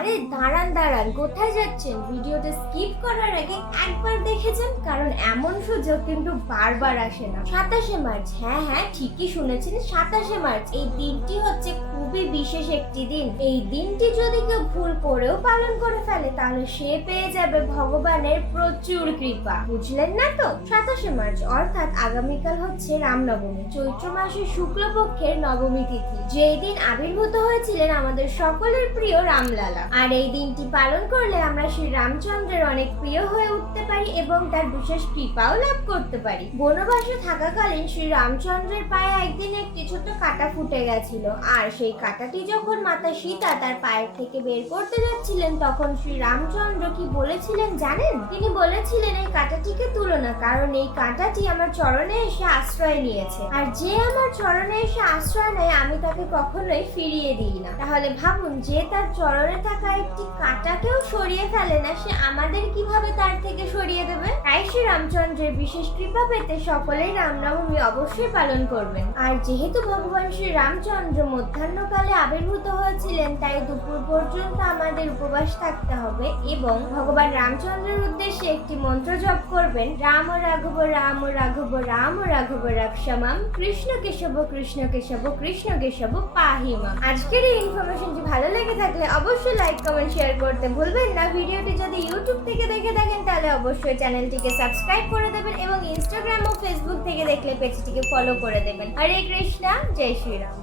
আরে দাঁড়ান দাঁড়ান, কোথায় যাচ্ছেন? ভিডিওটা স্কিপ করার আগে একবার দেখেছেন, কারণ এমন সুযোগ কিন্তু বারবার আসে না। 27শে মার্চ, হ্যাঁ হ্যাঁ ঠিকই শুনেছেন, 27শে মার্চ। এই দিনটি হচ্ছে খুবই বিশেষ একটি দিন। এই দিনটি যদি কেউ ভুল করেও পালন করে ফেলে তাহলে সে পেয়ে যাবে ভগবানের প্রচুর কৃপা। বুঝলেন না তো? 27শে মার্চ অর্থাৎ আগামীকাল হচ্ছে রামনবমী, চৈত্র মাসের শুক্লপক্ষের নবমী তিথি। যেই দিন আবির্ভূত হয়েছিলেন আমাদের সকলের প্রিয় রামলালা। আর এই দিনটি পালন করলে আমরা শ্রী রামচন্দ্রের অনেক প্রিয় হয়ে উঠতে পারি এবং তার বিশেষ কৃপাও লাভ করতে পারি। বনবাসে থাকাকালীন শ্রী রামচন্দ্রের পায়ে একদিন একটি ছোট্ট কাঁটা ফুটে গেছিল, আর সেই কাঁটাটি যখন মাতা সীতা তার পায়ের থেকে বের করতে যাচ্ছিলেন তখন শ্রী রামচন্দ্র কি বলেছিলেন জানেন? তিনি বলেছিলেন এই কাঁটাটিকে তুলো না, কারণ এই কাঁটাটি আমার চরণে এসে আশ্রয় নিয়েছে, আর যে আমার চরণে এসে আশ্রয় নেয় আমি তাকে কখনোই ফিরিয়ে দিই না। তাহলে ভাবুন, যে তার চরণে থাকা একটি কাঁটাকেও সরিয়ে ফেলে না, সে আমাদের কিভাবে তার থেকে সরিয়ে দেবে? তাই শ্রী রামচন্দ্রের বিশেষ কৃপা পেতে সকলেই রামনবমী অবশ্যই পালন করবেন। আর যেহেতু ভগবান শ্রী রামচন্দ্র মধ্যাহ্নকালে আবির্ভূত হয়েছিলেন, তাই দুপুর পর্যন্ত আমাদের উপবাস থাকতে হবে এবং ভগবান রামচন্দ্রের উদ্দেশ্যে একটি মন্ত্র জপ করবেন, রাম রাঘব রাম রাঘব রাম রাঘব রাক্ষমাম কৃষ্ণ কেশব কৃষ্ণ কেশব কৃষ্ণ কেশব পাহিমাম। আজকের এই ইনফরমেশনটি ভালো লেগে থাকলে অবশ্যই লাইক কমেন্ট শেয়ার করতে ভুলবেন না। ভিডিওটি যদি ইউটিউব থেকে দেখে থাকেন তাহলে অবশ্যই চ্যানেলটিকে সাবস্ক্রাইব করে দেবেন এবং ইনস্টাগ্রাম ও ফেসবুক থেকে দেখলে পেজটিকে ফলো করে দেবেন। হরে কৃষ্ণা, জয় শ্রীরাম।